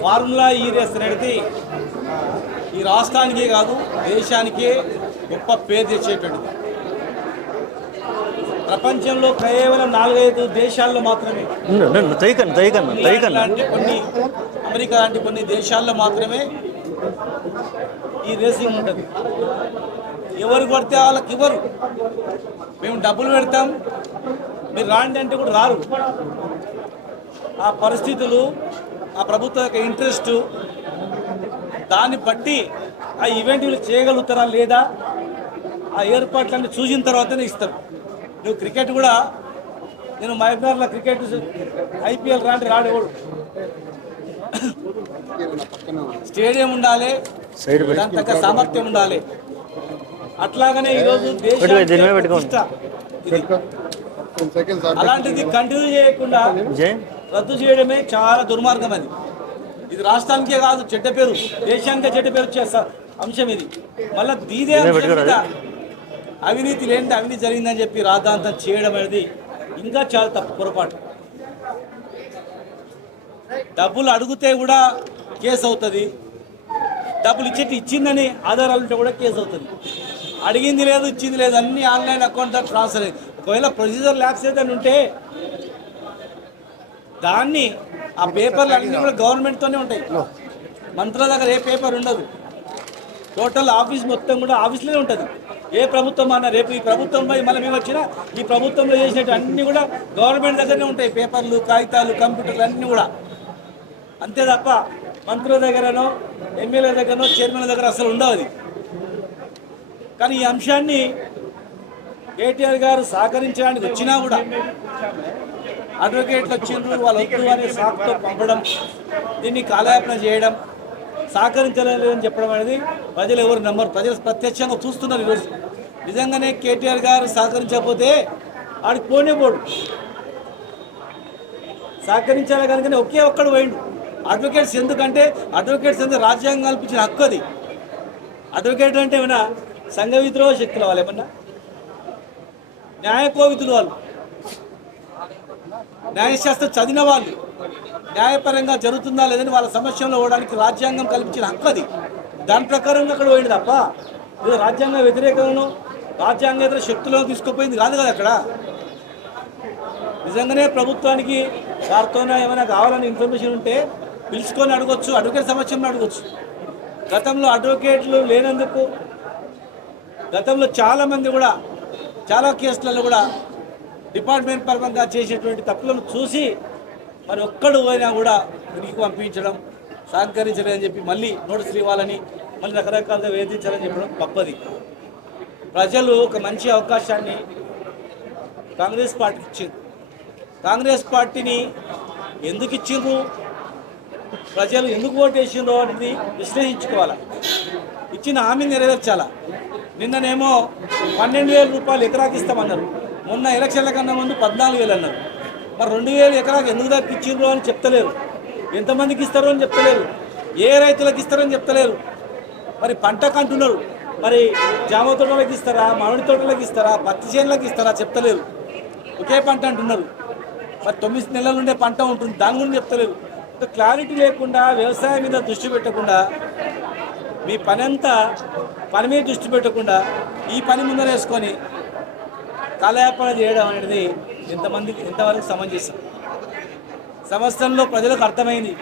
Formula ఈ race అనేది ఈ రాష్ట్రానికే కాదు దేశానికే గొప్ప పేరు తెచ్చేటువంటిది. ప్రపంచంలో కేవలం 4-5 దేశాల్లో మాత్రమే, అమెరికా లాంటి కొన్ని దేశాల్లో మాత్రమే ఈ రేసింగ్ ఉంటుంది. ఎవరు కొడితే వాళ్ళకి ఇవ్వరు. మేము డబ్బులు పెడతాం, మీరు రాండి అంటే కూడా రారు. ఆ పరిస్థితులు, ఆ ప్రభుత్వం యొక్క ఇంట్రెస్టు, దాన్ని బట్టి ఆ ఈవెంట్ వీళ్ళు చేయగలుగుతారా లేదా ఆ ఏర్పాట్లన్నీ చూసిన తర్వాతనే ఇస్తారు. నువ్వు క్రికెట్ కూడా, నేను మహబూబ్నగర్లో క్రికెట్ ఐపీఎల్ రాడేవాడు. స్టేడియం ఉండాలి, దాని తగ్గ సామర్థ్యం ఉండాలి. అట్లాగనే ఈరోజు అలాంటిది కంటిన్యూ చేయకుండా రద్దు చేయడమే చాలా దుర్మార్గం. అది ఇది రాష్ట్రానికే కాదు చెడ్డ పేరు, దేశానికే చెడ్డ పేరు వచ్చే అంశం ఇది. మళ్ళీ దీదే అవినీతి లేనిది అవినీతి జరిగిందని చెప్పి రాద్ధాంతం చేయడం అనేది ఇంకా చాలా తప్పు, పొరపాటు. డబ్బులు అడిగితే కూడా కేసు అవుతుంది, డబ్బులు ఇచ్చిందని ఆధారాలు ఉంటే కూడా కేసు అవుతుంది. అడిగింది లేదు, ఇచ్చింది లేదు, అన్ని ఆన్లైన్ అకౌంట్ ద్వారా ట్రాన్స్ఫర్ అయ్యింది. ఒకవేళ ప్రొసీజర్ ల్యాబ్స్ ఏదైనా ఉంటే దాన్ని ఆ పేపర్లు అన్నీ కూడా గవర్నమెంట్తోనే ఉంటాయి. మంత్రుల దగ్గర ఏ పేపర్ ఉండదు. టోటల్ ఆఫీస్ మొత్తం కూడా ఆఫీస్లోనే ఉంటుంది. ఏ ప్రభుత్వం అన్నా రేపు ఈ ప్రభుత్వం పోయి మళ్ళీ మేము వచ్చినా ఈ ప్రభుత్వంలో చేసినట్టు అన్నీ కూడా గవర్నమెంట్ దగ్గరనే ఉంటాయి. పేపర్లు, కాగితాలు, కంప్యూటర్లు అన్నీ కూడా. అంతే తప్ప మంత్రుల దగ్గరనో, ఎమ్మెల్యే దగ్గరనో, చైర్మన్ దగ్గర అసలు ఉండవు అది. కానీ ఈ అంశాన్ని కేటీఆర్ గారు సహకరించడానికి వచ్చినా కూడా అడ్వకేట్లు వచ్చిండ్రు, వాళ్ళు వద్దు అనే సాకుతో పంపడం, దీన్ని కాలయాపన చేయడం, సహకరించలేదని చెప్పడం అనేది ప్రజలు ఎవరు నమ్మరు. ప్రజలు ప్రత్యక్షంగా చూస్తున్నారు ఈరోజు. నిజంగానే కేటీఆర్ గారు సహకరించకపోతే ఆడికి పోడు. సహకరించాలి కనుకనే ఒకే ఒక్కడు పోయిండు. అడ్వకేట్స్ ఎందుకంటే అడ్వకేట్స్ అంటే రాజ్యాంగం కల్పించిన హక్కు అది. అడ్వకేట్ అంటే ఏమన్నా సంఘ విద్రోహ శక్తుల వాళ్ళు, ఏమన్నా న్యాయకోవితులు, వాళ్ళు న్యాయశాస్త్రం చదివిన వాళ్ళు, న్యాయపరంగా జరుగుతుందా లేదని వాళ్ళ సమస్యలో పోవడానికి రాజ్యాంగం కల్పించిన హక్కు అది. దాని ప్రకారంగా అక్కడ పోయింది తప్ప ఇది రాజ్యాంగ వ్యతిరేకంలో, రాజ్యాంగేతర శక్తులను తీసుకుపోయింది కాదు కదా. అక్కడ నిజంగానే ప్రభుత్వానికి వారితోనే ఏమైనా కావాలని ఇన్ఫర్మేషన్ ఉంటే పిలుచుకొని అడగొచ్చు, అడ్వకేట్ సమస్యలను అడగొచ్చు. గతంలో అడ్వకేట్లు లేనందుకు గతంలో చాలామంది కూడా చాలా కేసులలో కూడా డిపార్ట్మెంట్ పరంగా చేసేటువంటి తప్పులను చూసి మరి ఒక్కడు పోయినా కూడా ఇంటికి పంపించడం, సహకరించలేదని చెప్పి మళ్ళీ నోటీసులు ఇవ్వాలని, మళ్ళీ రకరకాలుగా వేధించాలని చెప్పడం తప్పది. ప్రజలు ఒక మంచి అవకాశాన్ని కాంగ్రెస్ పార్టీకి ఇచ్చిండ్రు. కాంగ్రెస్ పార్టీని ఎందుకు ఇచ్చిండ్రు, ప్రజలు ఎందుకు ఓటేసిండ్రో అనేది విశ్లేషించుకోవాలి. ఇచ్చిన హామీ నెరవేర్చాలా. నిన్ననేమో 12,000 రూపాయలు ఎకరాకి ఇస్తామన్నారు. మొన్న ఎలక్షన్ల కన్నా ముందు 14,000 అన్నారు. మరి 2,000 ఎకరాకి ఎందుకు తప్పించిండ్రు అని చెప్తలేరు. ఎంతమందికి ఇస్తారో అని చెప్తలేరు. ఏ రైతులకు ఇస్తారని చెప్తలేరు. మరి పంటకు అంటున్నారు. మరి జామ తోటలకు ఇస్తారా, మామిడి తోటలకు ఇస్తారా, పత్తి చేనులకు ఇస్తారా చెప్తలేరు. ఒకే పంట అంటున్నారు. మరి 9 నెలల నుండే పంట ఉంటుంది, దాని గురించి చెప్తలేరు. క్లారిటీ లేకుండా, వ్యవసాయం మీద దృష్టి పెట్టకుండా, మీ పని అంతా పని మీద దృష్టి పెట్టకుండా ఈ పని ముందరేసుకొని కాలయాపన చేయడం అనేది ఎంతవరకు సమంజసం? సంవత్సరంలో ప్రజలకు అర్థమైంది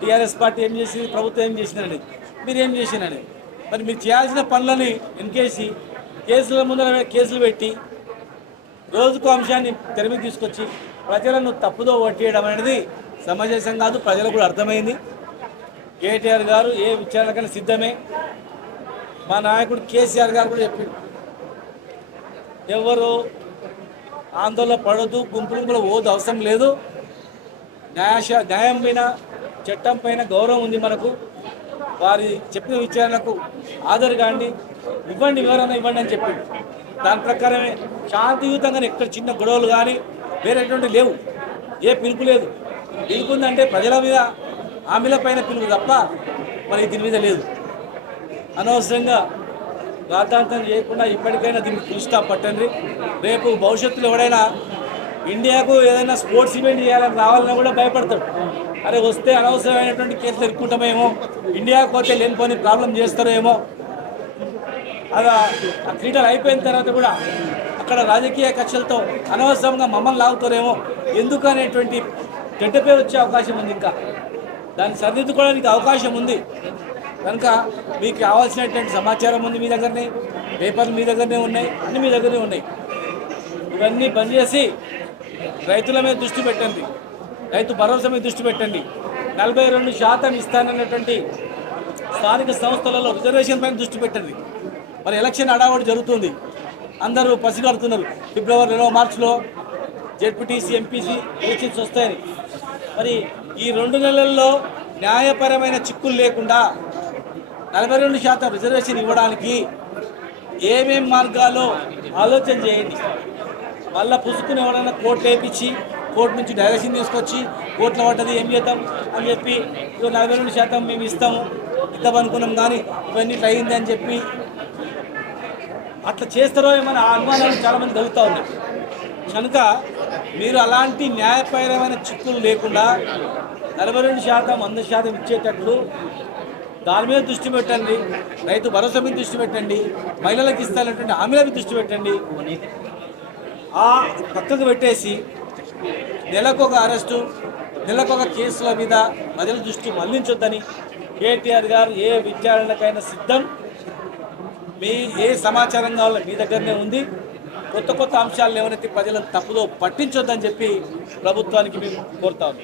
టీఆర్ఎస్ పార్టీ ఏం చేసింది, ప్రభుత్వం ఏం చేసిందని, మీరు ఏం చేసినని. మరి మీరు చేయాల్సిన పనులని వెనకేసి కేసుల ముందర కేసులు పెట్టి రోజుకు అంశాన్ని తెర మీద తీసుకొచ్చి ప్రజలను తప్పుదో పట్టేయడం అనేది సమంజసం కాదు. ప్రజలకు కూడా అర్థమైంది. కేటీఆర్ గారు ఏ విచారణకైనా సిద్ధమే. మా నాయకుడు కేసీఆర్ గారు కూడా చెప్పిండు, ఎవరు ఆందోళన పడొద్దు, గుంపులు కూడా పోదు, అవసరం లేదు. న్యాయం పైన, చట్టం పైన గౌరవం ఉంది మనకు. వారి చెప్పిన విచారణకు హాజరు కాండి, ఇవ్వండి, వివరణ ఇవ్వండి అని చెప్పిండు. దాని ప్రకారమే శాంతియుతంగానే ఎక్కడ చిన్న గొడవలు కానీ వేరేటువంటి లేవు. ఏ పిలుపు లేదు. పిలుపుందంటే ప్రజల మీద, హామీల పైన పిలుపు తప్ప మరి దీని మీద లేదు. అనవసరంగా రాద్ధాంతం చేయకుండా ఇప్పటికైనా దీన్ని ఫుల్ స్టాప్ పట్టండి. రేపు భవిష్యత్తులో ఎవడైనా ఇండియాకు ఏదైనా స్పోర్ట్స్ ఈవెంట్ చేయాలని రావాలన్నా కూడా భయపడతాడు. అరే వస్తే అనవసరమైనటువంటి కేసులు ఎదుర్కొంటామేమో, ఇండియాకి పోతే లేనిపోని ప్రాబ్లం చేస్తారేమో, అలా ఆ క్రీడలు అయిపోయిన తర్వాత కూడా అక్కడ రాజకీయ కక్షలతో అనవసరంగా మమ్మల్ని లాగుతారేమో ఎందుకు అనేటువంటి చెడ్డ పేరు వచ్చే అవకాశం ఉంది. ఇంకా దాన్ని సరిదిద్దుకోవడానికి అవకాశం ఉంది. కనుక మీకు కావాల్సినటువంటి సమాచారం ఉంది, మీ దగ్గరనే పేపర్లు మీ దగ్గరనే ఉన్నాయి, అన్నీ మీ దగ్గరనే ఉన్నాయి. ఇవన్నీ బంద్ చేసి రైతుల మీద దృష్టి పెట్టండి, రైతు భరోసా మీద దృష్టి పెట్టండి. 42% ఇస్తానన్నటువంటి స్థానిక సంస్థలలో రిజర్వేషన్ పైన దృష్టి పెట్టండి. మరి ఎలక్షన్ హడావుడి జరుగుతుంది, అందరూ పసిగడుతున్నారు. ఫిబ్రవరిలో మార్చిలో జెడ్పీటీసీ ఎంపీసీ ఎలక్షన్స్ వస్తాయని. మరి ఈ 2 నెలల్లో న్యాయపరమైన చిక్కులు లేకుండా 42% రిజర్వేషన్ ఇవ్వడానికి ఏమేం మార్గాల్లో ఆలోచన చేయండి. మళ్ళీ పుసుకుని ఎవరైనా కోర్టు వేయించి కోర్టు నుంచి డైరెక్షన్ తీసుకొచ్చి కోర్టులో పడ్డది ఏం చేద్దాం అని చెప్పి 42% మేము ఇద్దామనుకున్నాం కానీ ఇవన్నీ అయింది అని చెప్పి అట్లా చేస్తారో ఏమైనా అనుమానాలు చాలామంది కలుగుతూ ఉన్నాయి. కనుక మీరు అలాంటి న్యాయపరమైన చిక్కులు లేకుండా 42%, 100% ఇచ్చేటట్లు దాని మీద దృష్టి పెట్టండి. రైతు భరోసా మీద దృష్టి పెట్టండి. మహిళలకు ఇస్తానటువంటి హామీల మీద దృష్టి పెట్టండి. ఆ పక్కకు పెట్టేసి నెలకొక అరెస్టు, నెలకొక కేసుల మీద ప్రజల దృష్టి మళ్లించొద్దని కేటీఆర్ గారు ఏ విచారణకైనా సిద్ధం. మీ ఏ సమాచారం కావాలో మీ దగ్గరనే ఉంది. కొత్త కొత్త అంశాలను ఏమైనా ప్రజలను తప్పుదో పట్టించొద్దని చెప్పి ప్రభుత్వానికి మేము కోరుతాము.